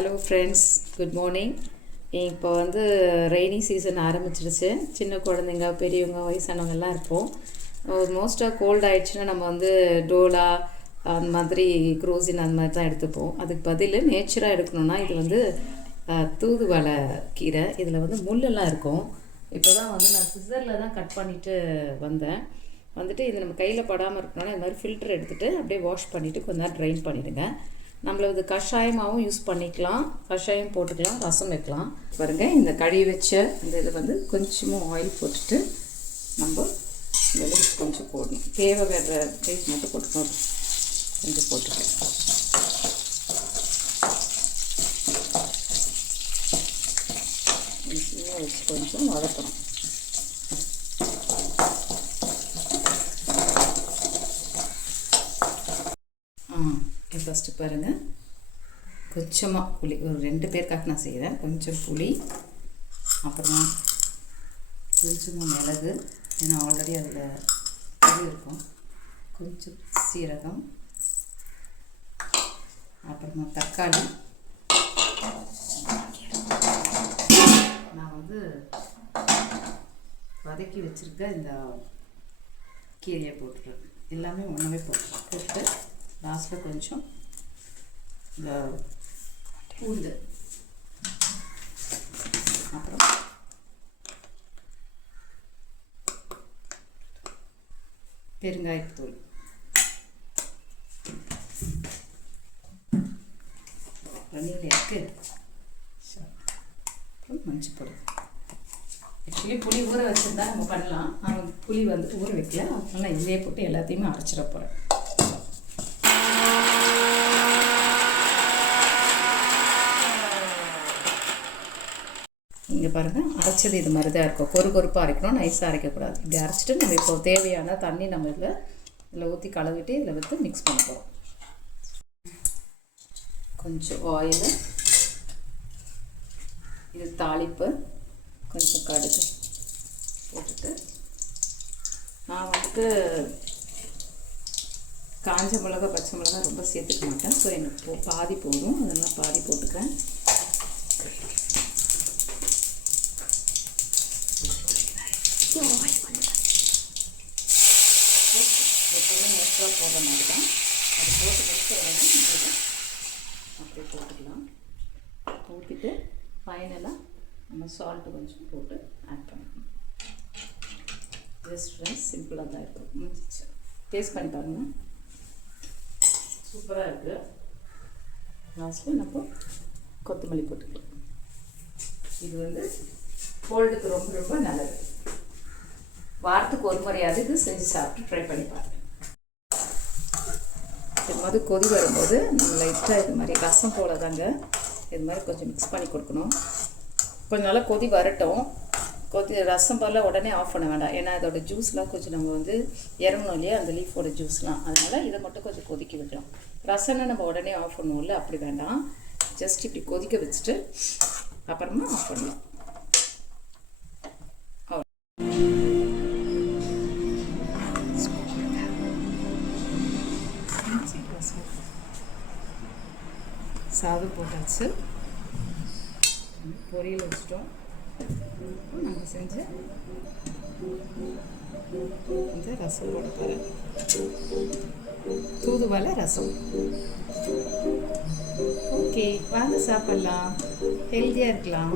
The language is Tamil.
Hello friends, good morning. இப்போ வந்து ரெய்னி சீசன் ஆரம்பிச்சிடுச்சு. சின்ன குழந்தைங்க, பெரியவங்க, வயசானவங்க எல்லாம் இருப்போம். மோஸ்ட்டாக கோல்ட் ஆகிடுச்சுன்னா நம்ம வந்து டோலா அந்த மாதிரி குரோசின் அந்த மாதிரி தான் எடுத்துப்போம். அதுக்கு பதில் நேச்சராக எடுக்கணுன்னா இது வந்து தூதுவளை கீரை. இதில் வந்து முள்ளெல்லாம் இருக்கும். இப்போ தான் வந்து நான் சிசரில் தான் கட் பண்ணிவிட்டு வந்துட்டு இது நம்ம கையில் படாமல் இருக்கணும்னா இது மாதிரி ஃபில்டர் எடுத்துகிட்டு அப்படியே வாஷ் பண்ணிவிட்டு கொஞ்ச நேரம் ட்ரைன் பண்ணிவிடுங்க. நம்மள இது கஷாயமாகவும் யூஸ் பண்ணிக்கலாம், கஷாயம் போட்டுக்கலாம், ரசம் வைக்கலாம். பாருங்கள், இந்த கழுவி வச்ச இந்த இது வந்து கொஞ்சமாக ஆயில் போட்டுட்டு நம்ம இதில் கொஞ்சம் போடணும். தேவை வேறு ரைஸ் மட்டும் போட்டுக்கணும். கொஞ்சம் போட்டுருக்கேன். வச்சு கொஞ்சம் வதக்கணும். ஃபஸ்ட்டு பாருங்கள், கொஞ்சமாக புளி, ஒரு 2 பேருக்காக நான் செய்கிறேன். கொஞ்சம் புளி, அப்புறமா கொஞ்சமாக மிளகு, ஏன்னா ஆல்ரெடி அதில் புளி இருக்கும். கொஞ்சம் சீரகம், அப்புறமா தக்காளி. நான் வந்து வதக்கி வச்சுருக்க இந்த கீரையை போட்டுருவேன். எல்லாமே ஒன்றாவே போட்டு லாஸ்ட்டில் கொஞ்சம் இந்த பூண்டு, அப்புறம் பெருங்காயத்தூள், வெந்நீர் இருக்கு, அப்புறம் மஞ்சள் பொடி. ஆக்சுவலி புளி ஊற வச்சுருந்தா நம்ம பண்ணலாம். ஆனால் புளி வந்து ஊற வைக்கல, அதனால நான் இதிலே போட்டு எல்லாத்தையுமே அரைச்சிட போகிறேன். இங்கே பாருங்கள், அரைச்சது இது மாதிரி தான் இருக்கும். கொறுப்பாக அரைக்கணும், நைஸாக அரைக்கக்கூடாது. இப்படி அரைச்சிட்டு நம்ம இப்போ தேவையான தண்ணி நம்ம இதில் ஊற்றி கலவிட்டு இதில் வந்து மிக்ஸ் பண்ண போகிறோம். கொஞ்சம் ஆயில், இது தாளிப்பு, கொஞ்சம் கடுகு போட்டுட்டு நான் வந்துட்டு காஞ்ச மிளகா, பச்சை மிளகா ரொம்ப சேர்த்துக்க மாட்டேன். ஸோ எனக்கு பாதி போதும், அதெல்லாம் பாதி போட்டுக்கிறேன். எப்போதும் நேச்சுரலாக போடுற மாதிரி தான். அது போட்டு முடிச்ச உடனே அப்படியே போட்டுக்கலாம். ஊற்றிட்டு ஃபைனலாக நம்ம சால்ட்டு கொஞ்சம் போட்டு ஆட் பண்ணணும். ஜஸ்ட் ஃப்ரெண்ட்ஸ், சிம்பிளாக தான் இருக்கும். முடிஞ்சிச்சு. டேஸ்ட் பண்ணி பாருங்கள், சூப்பராக இருக்குது. லாஸ்ட்டில் நம்ம கொத்தமல்லி போட்டுக்கலாம். இது வந்து கோல்டுக்கு ரொம்ப ரொம்ப நல்லது. வாரத்துக்கு ஒரு முறையாவது இது செஞ்சு சாப்பிட்டு ட்ரை பண்ணி பாருங்கள். இது மாதிரி கொதி வரும்போது நம்ம லைட்டாக இது மாதிரி ரசம் போல தாங்க இது மாதிரி கொஞ்சம் மிக்ஸ் பண்ணி கொடுக்கணும். கொஞ்சம் நாளாக கொதி வரட்டும். ரசம் போல் உடனே ஆஃப் பண்ண வேண்டாம், ஏன்னா அதோட ஜூஸ்லாம் கொஞ்சம் நம்ம வந்து இறங்கணும் இல்லையா, அந்த லீஃபோட ஜூஸ்லாம். அதனால் இதை மட்டும் கொஞ்சம் கொதிக்க வைக்கலாம். ரசம்னா நம்ம உடனே ஆஃப் பண்ணுவோம்ல, அப்படி வேண்டாம். ஜஸ்ட் இப்படி கொதிக்க வச்சுட்டு அப்புறமா ஆஃப் பண்ணலாம். சாதம் போட்டாச்சு, பொரியல் வச்சிட்டோம். நம்ம செஞ்ச இந்த ரசம் போட போகிறேன். தூதுவளை ரசம். ஓகே, வாங்க சாப்பிட்லாம், ஹெல்த்தியாக இருக்கலாம்.